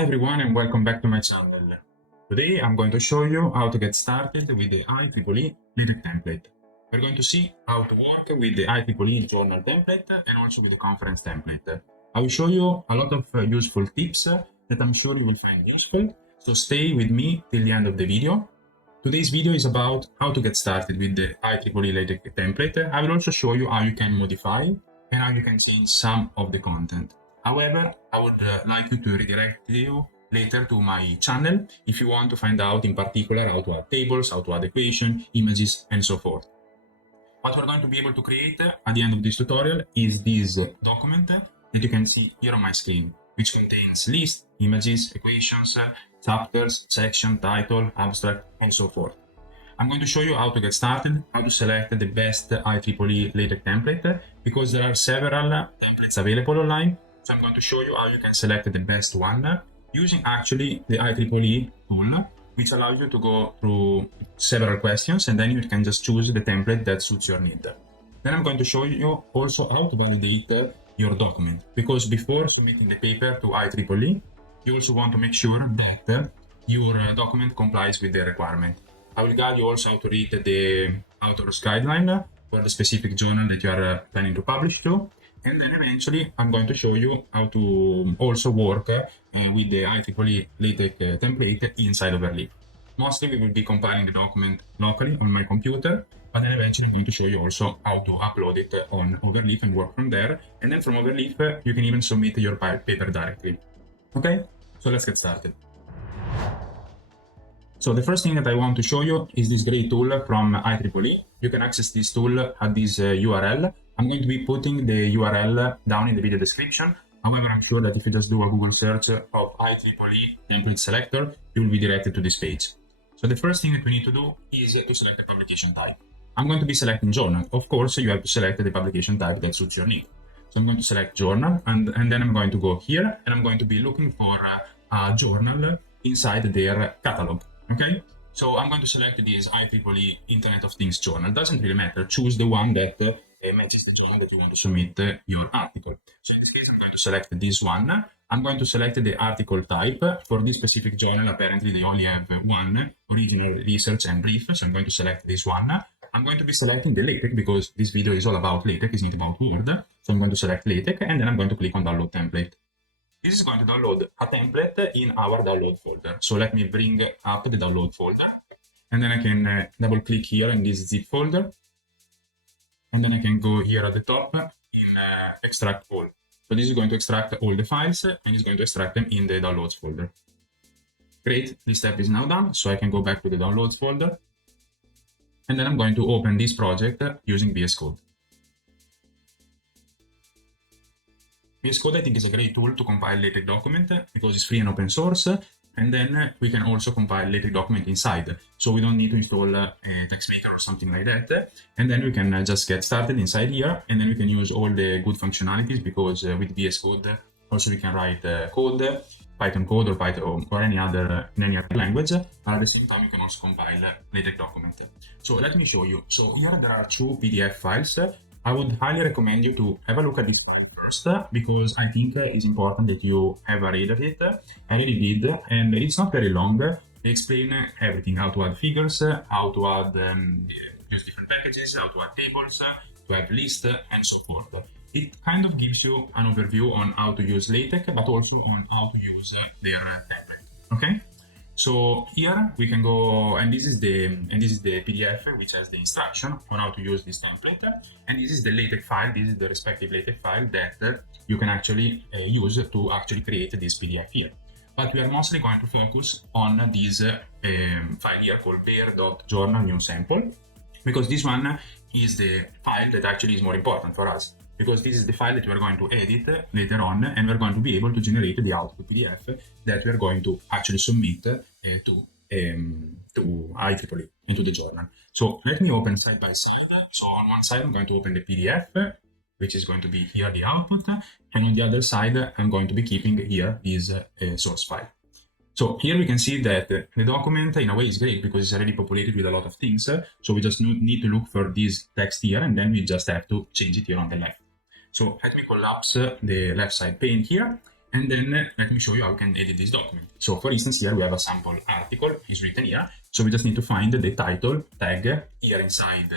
Hi everyone and welcome back to my channel. Today I'm going to show you how to get started with the IEEE LaTeX template. We're going to see how to work with the IEEE journal template and also with the conference template. I will show you a lot of useful tips that I'm sure you will find useful, so stay with me till the end of the video. Today's video is about how to get started with the IEEE LaTeX template. I will also show you how you can modify and how you can change some of the content. However, I would like you to redirect you later to my channel if you want to find out in particular how to add tables, how to add equations, images, and so forth. What we're going to be able to create at the end of this tutorial is this document that you can see here on my screen, which contains lists, images, equations, chapters, section, title, abstract, and so forth. I'm going to show you how to get started, how to select the best IEEE LaTeX template, because there are several templates available online. So I'm going to show you how you can select the best one using actually the IEEE tool, which allows you to go through several questions and then you can just choose the template that suits your need. Then I'm going to show you also how to validate your document, because before submitting the paper to IEEE, you also want to make sure that your document complies with the requirement. I will guide you also how to read the author's guideline for the specific journal that you are planning to publish to. And then eventually I'm going to show you how to also work with the IEEE LaTeX template inside Overleaf. Mostly we will be compiling the document locally on my computer, but then eventually I'm going to show you also how to upload it on Overleaf and work from there. And then from Overleaf, you can even submit your paper directly. Okay, so let's get started. So the first thing that I want to show you is this great tool from IEEE. You can access this tool at this URL. I'm going to be putting the URL down in the video description. However, I'm sure that if you just do a Google search of IEEE template selector, you will be directed to this page. So the first thing that we need to do is to select the publication type. I'm going to be selecting journal. Of course, you have to select the publication type that suits your need. So I'm going to select journal and then I'm going to go here and I'm going to be looking for a journal inside their catalog. Okay, so I'm going to select this IEEE Internet of Things journal. Doesn't really matter. Choose the one that matches the journal that you want to submit your article. So in this case, I'm going to select this one. I'm going to select the article type. For this specific journal, apparently they only have one, original, research, and brief. So I'm going to select this one. I'm going to be selecting the LaTeX because this video is all about LaTeX, it's not about Word. So I'm going to select LaTeX and then I'm going to click on download template. This is going to download a template in our download folder. So let me bring up the download folder and then I can double click here in this zip folder. And then I can go here at the top in extract all. So this is going to extract all the files and it's going to extract them in the downloads folder. Great, this step is now done. So I can go back to the downloads folder. And then I'm going to open this project using VS Code. VS Code, I think, is a great tool to compile LaTeX document because it's free and open source. And then we can also compile LaTeX document inside. So we don't need to install a text maker or something like that. And then we can just get started inside here. And then we can use all the good functionalities because with VS Code, also we can write code, Python code or Python or any other language. At the same time, you can also compile LaTeX document. So let me show you. So here there are two PDF files. I would highly recommend you to have a look at this file first because I think it's important that you have a read of it. I really did, and it's not very long. They explain everything: how to add figures, how to add use different packages, how to add tables, to add lists, and so forth. It kind of gives you an overview on how to use LaTeX, but also on how to use their template. Okay. So here we can go, and this is the PDF which has the instruction on how to use this template, and this is the LaTeX file. This is the respective LaTeX file that you can actually use to actually create this PDF here. But we are mostly going to focus on this file here called bare.journal new sample, because this one is the file that actually is more important for us. Because this is the file that we are going to edit later on, and we're going to be able to generate the output PDF that we are going to actually submit to IEEE, into the journal. So let me open side by side. So on one side, I'm going to open the PDF, which is going to be here the output, and on the other side, I'm going to be keeping here this source file. So here we can see that the document in a way is great because it's already populated with a lot of things. So we just need to look for this text here, and then we just have to change it here on the left. So let me collapse the left side pane here. And then let me show you how we can edit this document. So for instance, here we have a sample article, is written here. So we just need to find the title tag here inside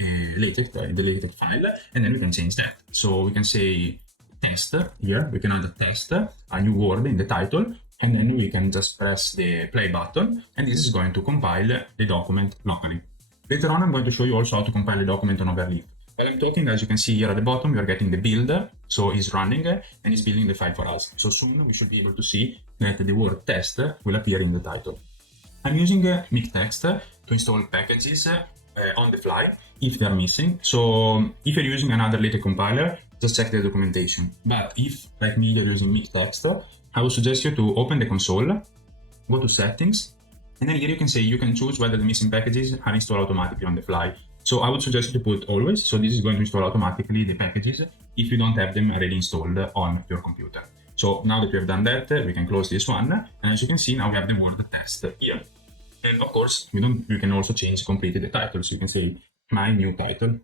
LaTeX, the LaTeX file, and then we can change that. So we can say test here, we can add a test, a new word in the title, and then we can just press the play button, and this is going to compile the document locally. Later on, I'm going to show you also how to compile the document on Overleaf. While I'm talking, as you can see here at the bottom, we are getting the build, so it's running and it's building the file for us. So soon we should be able to see that the word test will appear in the title. I'm using MikText to install packages on the fly if they're missing. So if you're using another LaTeX compiler, just check the documentation. But if, like me, you're using MikText, I would suggest you to open the console, go to settings, and then here you can choose whether the missing packages are installed automatically on the fly. So I would suggest you to put always, so this is going to install automatically the packages if you don't have them already installed on your computer. So now that we have done that, we can close this one, and as you can see, now we have the word test here. And of course, you can also change completely the title, so you can say my new title.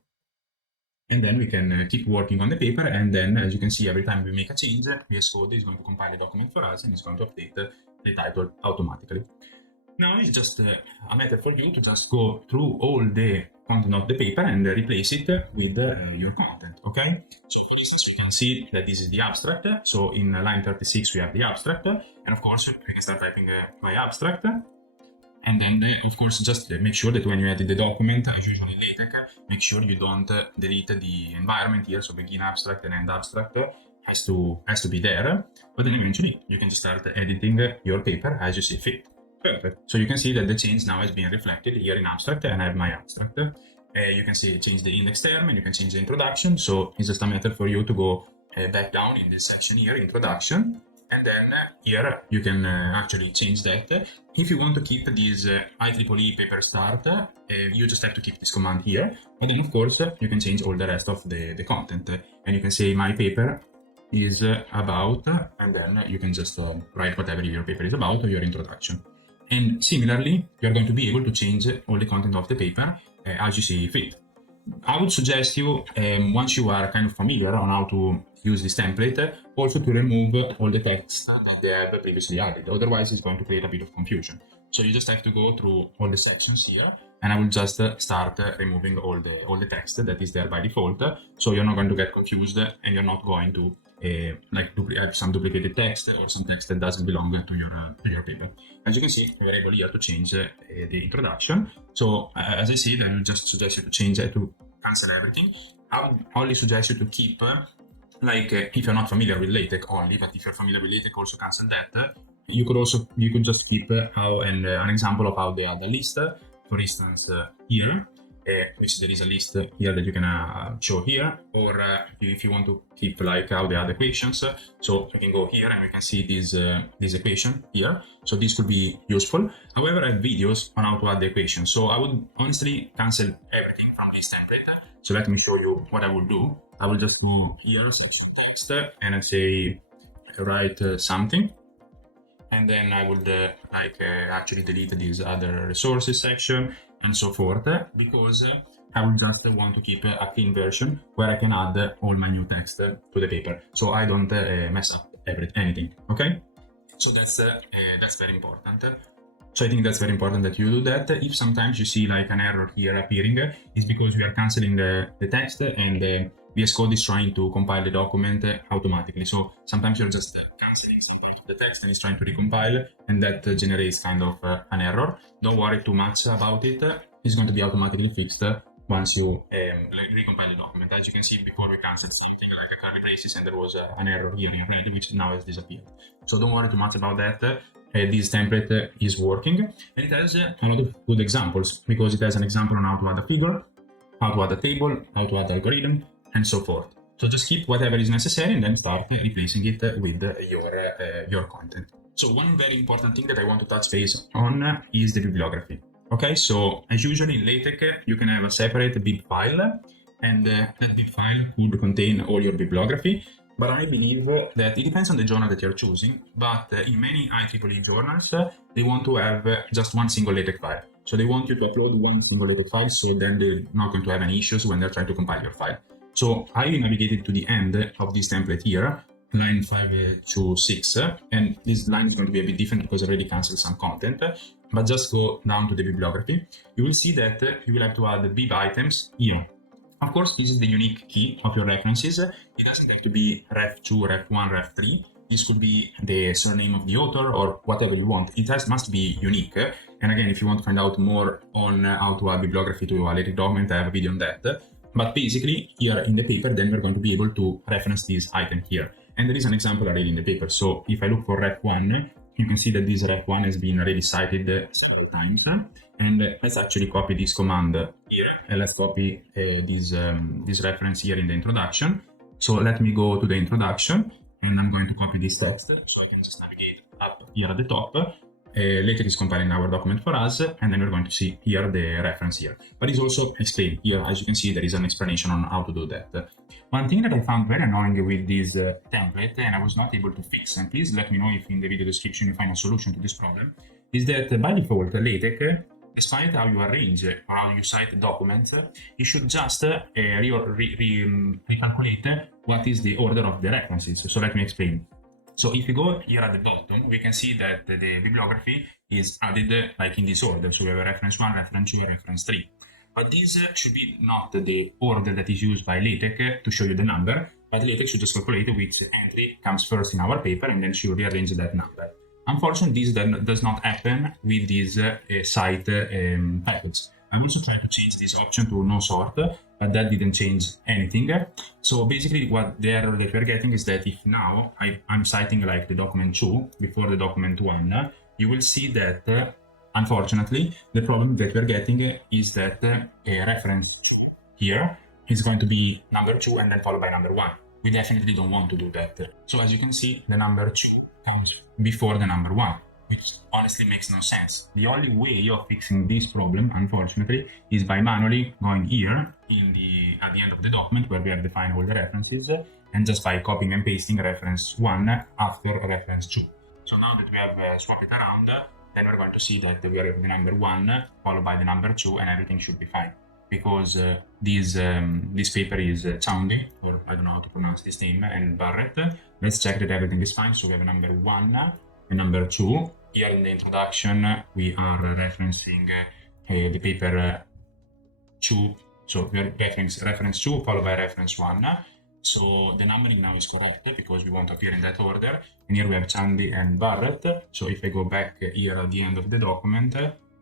And then we can keep working on the paper, and then as you can see, every time we make a change, VS Code is going to compile a document for us and it's going to update the title automatically. Now it's just a matter for you to just go through all the content of the paper and replace it with your content, okay? So for instance, we can see that this is the abstract. So in line 36, we have the abstract. And of course, we can start typing my abstract. And then, of course, just make sure that when you edit the document, as usually in LaTeX, make sure you don't delete the environment here. So begin abstract and end abstract has to be there. But then eventually, you can just start editing your paper as you see fit. Perfect. So you can see that the change now has been reflected here in abstract, and I have my abstract. You can see change the index term, and you can change the introduction. So it's just a matter for you to go back down in this section here, introduction. And then here you can actually change that. If you want to keep this IEEE paper start, you just have to keep this command here. And then of course, you can change all the rest of the content. And you can say my paper is about, and then you can just write whatever your paper is about or your introduction. And similarly, you're going to be able to change all the content of the paper as you see fit. I would suggest you, once you are kind of familiar on how to use this template, also to remove all the text that they have previously added. Otherwise, it's going to create a bit of confusion. So you just have to go through all the sections here, and I will just start removing all the text that is there by default. So you're not going to get confused, and you're not going to have some duplicated text or some text that doesn't belong to your paper. As you can see, we are able here to change the introduction. So as I said, I will just suggest you to change it to cancel everything. I would only suggest you to keep if you're not familiar with LaTeX only, but if you're familiar with LaTeX, also cancel that. You could just keep an example of how they add a list. For instance, here, which there is a list here that you can show here, or if you want to keep how they add equations, so you can go here and we can see this equation here. So this could be useful. However, I have videos on how to add the equation, so I would honestly cancel everything from this template. So let me show you what I will do. I will just go here, some text, and I say write something. And then I would actually delete this other resources section and so forth, because I would just want to keep a clean version where I can add all my new text to the paper, so I don't mess up anything. Okay, so that's very important. So I think that's very important that you do that. If sometimes you see like an error here appearing, it's because we are canceling the text, and VS Code is trying to compile the document automatically. So sometimes you're just canceling something of the text and it's trying to recompile, and that generates kind of an error. Don't worry too much about it. It's going to be automatically fixed once you recompile the document. As you can see, before we canceled something like a curly braces, and there was an error here in red, which now has disappeared. So don't worry too much about that. This template is working, and it has a lot of good examples, because it has an example on how to add a figure, how to add a table, how to add algorithm, and so forth. So just keep whatever is necessary and then start replacing it with your content. So one very important thing that I want to touch base on is the bibliography. Okay, so as usually in LaTeX, you can have a separate bib file, and that bib file will contain all your bibliography. But I believe that it depends on the journal that you're choosing, but in many IEEE journals, they want to have just one single LaTeX file. So they want you to upload one single LaTeX file, so then they're not going to have any issues when they're trying to compile your file. So I navigated to the end of this template here, line 5 to 6, and this line is going to be a bit different because I already canceled some content, but just go down to the bibliography. You will see that you will have to add the bib items here. Of course, this is the unique key of your references. It doesn't have to be ref2, ref1, ref3. This could be the surname of the author or whatever you want. It must be unique. And again, if you want to find out more on how to add bibliography to a LaTeX document, I have a video on that. But basically, here in the paper, then we're going to be able to reference this item here. And there is an example already in the paper. So if I look for ref1, you can see that this ref1 has been already cited several times. And let's actually copy this command here, and let's copy this reference here in the introduction. So let me go to the introduction, and I'm going to copy this text, so I can just navigate up here at the top. LaTeX is compiling our document for us, and then we're going to see here the reference here. But it's also explained here. As you can see, there is an explanation on how to do that. One thing that I found very annoying with this template, and I was not able to fix, and please let me know if in the video description you find a solution to this problem, is that by default, LaTeX, despite how you arrange or how you cite documents, you should just recalculate what is the order of the references. So let me explain. So if you go here at the bottom, we can see that the bibliography is added like in this order. So we have a reference 1, reference 2, reference 3. But this should be not the order that is used by LaTeX to show you the number, but LaTeX should just calculate which entry comes first in our paper and then should rearrange that number. Unfortunately, this does not happen with these cite package. I also tried to change this option to no sort, but that didn't change anything. So basically what the error that we're getting is that if now I'm citing like the document 2 before the document 1, you will see that unfortunately the problem that we're getting is that a reference here is going to be number 2 and then followed by number 1. We definitely don't want to do that. So as you can see, the number 2 comes before the number 1, which honestly makes no sense. The only way of fixing this problem, unfortunately, is by manually going here at the end of the document where we have defined all the references, and just by copying and pasting reference 1 after reference 2. So now that we have swapped it around, then we're going to see that we have the number 1 followed by the number 2 and everything should be fine. Because this paper is Chowdy, or I don't know how to pronounce this name, and Barrett. Let's check that everything is fine. So we have a number 1 and number 2. Here in the introduction, we are referencing the paper 2. So we are reference 2 followed by reference 1. So the numbering now is correct because we want to appear in that order. And here we have Chowdy and Barrett. So if I go back here at the end of the document,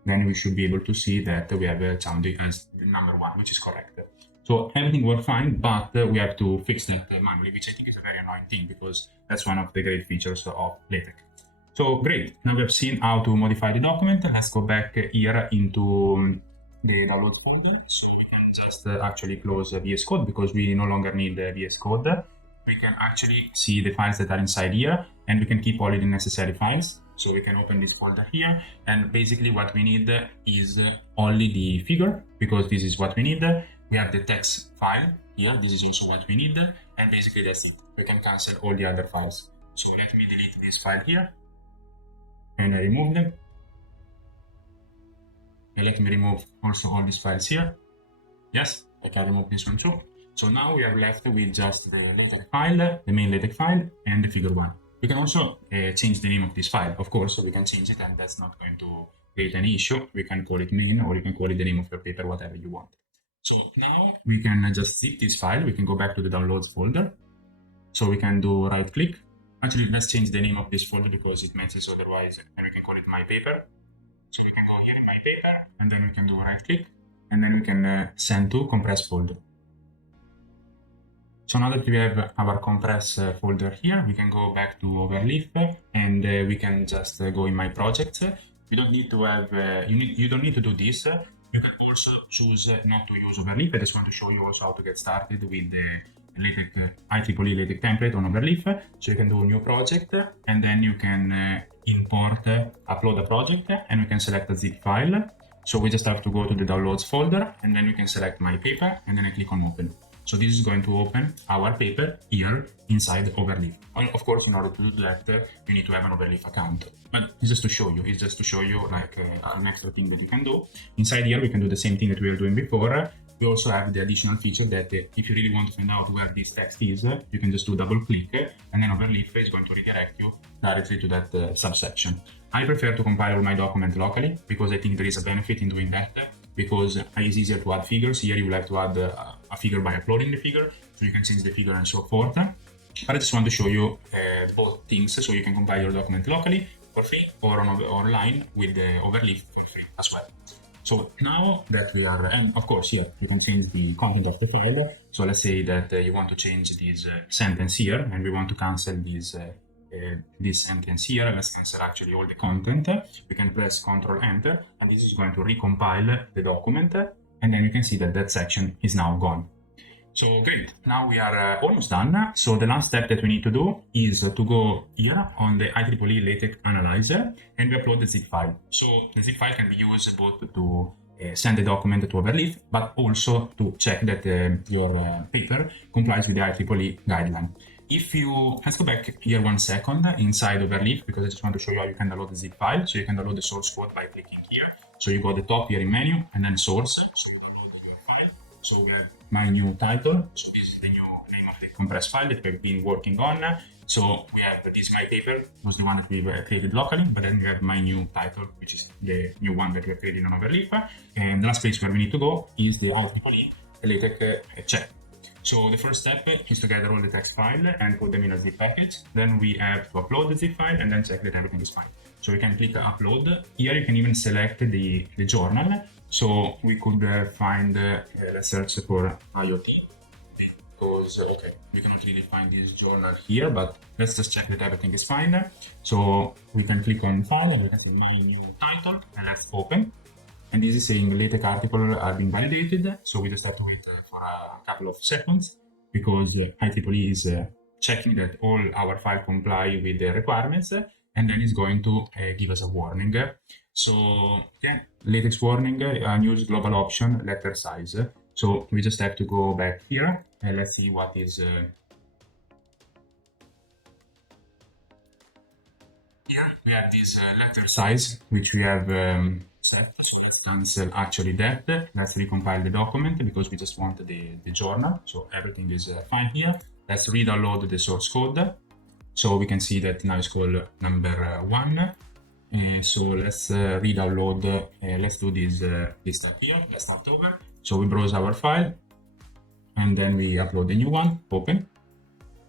then we should be able to see that we have Chowdy as number 1, which is correct. So everything worked fine, but we have to fix that manually, which I think is a very annoying thing because that's one of the great features of LaTeX. So great, now we have seen how to modify the document. Let's go back here into the download folder. So we can just actually close VS Code because we no longer need VS Code. We can actually see the files that are inside here, and we can keep all the necessary files. So we can open this folder here, and basically what we need is only the figure, because this is what we need. We have the text file here, this is also what we need, and basically that's it. We can cancel all the other files. So let me delete this file here, and I remove them. And let me remove also all these files here. Yes, I can remove this one too. So now we are left with just the LaTeX file, the main LaTeX file, and the figure 1. We can also change the name of this file, of course, so we can change it and that's not going to create any issue. We can call it main, or you can call it the name of your paper, whatever you want. So now we can just zip this file. We can go back to the downloads folder. So we can do right click. Actually, let's change the name of this folder because it matches otherwise, and we can call it my paper. So we can go here in my paper, and then we can do right click, and then we can send to compress folder. So now that we have our compress folder here, we can go back to Overleaf, and we can just go in my projects. You don't need to have, you don't need to do this. You can also choose not to use Overleaf. I just want to show you also how to get started with the LaTeX, IEEE LaTeX template on Overleaf. So you can do a new project, and then you can import, upload a project, and we can select a zip file. So we just have to go to the downloads folder, and then we can select my paper, and then I click on open. So this is going to open our paper here inside Overleaf. Of course, in order to do that, you need to have an Overleaf account. But it's just to show you. It's just to show you like an extra thing that you can do. Inside here, we can do the same thing that we were doing before. we also have the additional feature that if you really want to find out where this text is, you can just do double click and then Overleaf is going to redirect you directly to that subsection. I prefer to compile all my document locally because I think there is a benefit in doing that, because it's easier to add figures. Here you will have to add a figure by uploading the figure, so you can change the figure and so forth. But I just want to show you both things, so you can compile your document locally for free or online with the Overleaf for free as well. So now that we are, and of course here you can change the content of the file. So let's say that you want to change this sentence here, and we want to cancel this sentence here. Let's cancel actually all the content. We can press Ctrl Enter, and this is going to recompile the document, and then you can see that that section is now gone. So great, now we are almost done. So the last step that we need to do is to go here on the IEEE LaTeX analyzer and we upload the zip file. So the zip file can be used both to send the document to Overleaf, but also to check that your paper complies with the IEEE guideline. If you, let's go back here 1 second inside Overleaf, because I just want to show you how you can download the zip file. So you can download the source code by clicking here. So you go to the top here in menu and then source. So you download your file. So we have my new title. So this is the new name of the compressed file that we've been working on. So we have this my paper was the one that we created locally, but then we have my new title, which is the new one that we have created on Overleaf. And the last place where we need to go is the IEEE LaTeX check. So the first step is to gather all the text file and put them in a zip package. Then we have to upload the zip file and then check that everything is fine. So we can click upload. Here you can even select the journal. So we could find, let's search for IoT, because, okay, we cannot really find this journal here, but let's just check that everything is fine. So we can click on file and we can see my new title, and let's open. And this is saying LaTeX article are being validated. So we just have to wait for a couple of seconds because IEEE is checking that all our files comply with the requirements, and then it's going to give us a warning. So yeah, LaTeX warning, unused global option, letter size. So we just have to go back here and let's see what is here. We have this letter size, which we have set. So let's cancel actually that. Let's recompile the document because we just want the journal. So everything is fine here. Let's re-download the source code. So we can see that now it's called number 1. So let's re-download. Let's do this step here. Let's start over. So we browse our file and then we upload the new one. Open.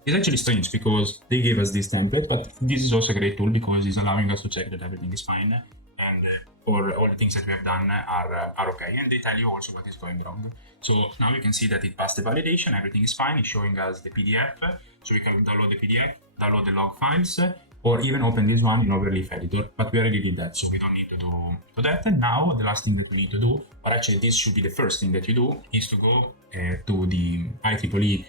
It's actually strange because they gave us this template, but this is also a great tool because it's allowing us to check that everything is fine and all the things that we have done are okay, and they tell you also what is going wrong. So now you can see that it passed the validation, everything is fine. It's showing us the PDF, so we can download the PDF, download the log files, or even open this one in Overleaf editor, but we already did that, so we don't need to do that. And now the last thing that we need to do, or actually this should be the first thing that you do, is to go to the IEEE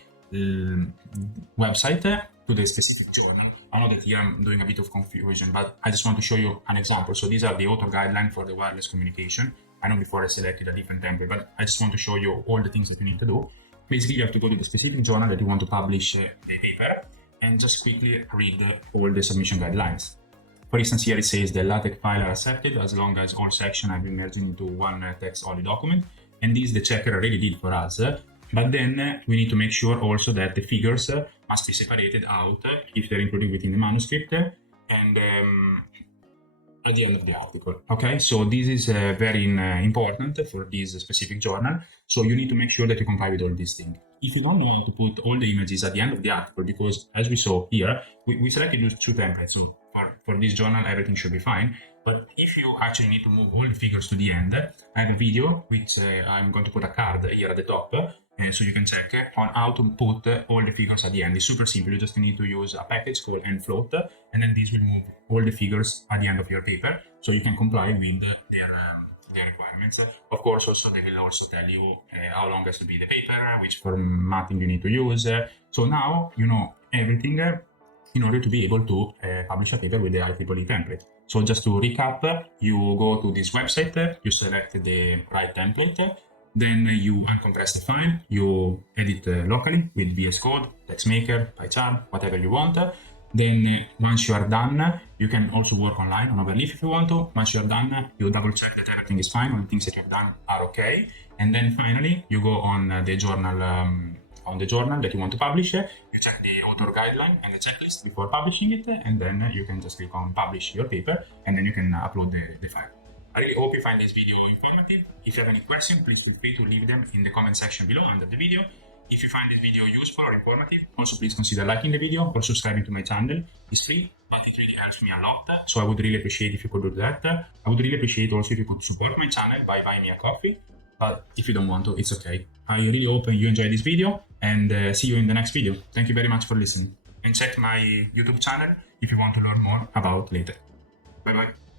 website, to the specific journal. I know that here I'm doing a bit of confusion, but I just want to show you an example. So these are the author guidelines for the wireless communication. I know before I selected a different template, but I just want to show you all the things that you need to do. Basically, you have to go to the specific journal that you want to publish the paper and just quickly read all the submission guidelines. For instance, here it says the LaTeX file are accepted as long as all sections have been merged into one text-only document. And this the checker already did for us. But then we need to make sure also that the figures must be separated out if they're included within the manuscript and at the end of the article. Okay, so this is very important for this specific journal. So you need to make sure that you comply with all these things. If you don't want to put all the images at the end of the article, because as we saw here, we selected those 2 templates. So for this journal, everything should be fine. But if you actually need to move all the figures to the end, I have a video which I'm going to put a card here at the top. So you can check on how to put all the figures at the end. It's super simple. You just need to use a package called endfloat, and then this will move all the figures at the end of your paper, so you can comply with their requirements. Of course, also they will also tell you how long has to be the paper, which formatting you need to use. So now you know everything in order to be able to publish a paper with the IEEE template. So just to recap, you go to this website, you select the right template, then you uncompress the file, you edit locally with VS Code, TextMaker, PyCharm, whatever you want. Then once you are done, you can also work online on Overleaf if you want to. Once you're done, you double check that everything is fine, and things that you've done are okay. And then finally, you go on the journal that you want to publish. You check the author guideline and the checklist before publishing it, and then you can just click on publish your paper, and then you can upload the file. I really hope you find this video informative. If you have any questions, please feel free to leave them in the comment section below under the video. If you find this video useful or informative, also please consider liking the video or subscribing to my channel. It's free, but it really helps me a lot, so I would really appreciate if you could do that. I would really appreciate also if you could support my channel by buying me a coffee, but if you don't want to, it's okay. I really hope you enjoyed this video, and see you in the next video. Thank you very much for listening, and check my YouTube channel if you want to learn more about LaTeX. Bye bye.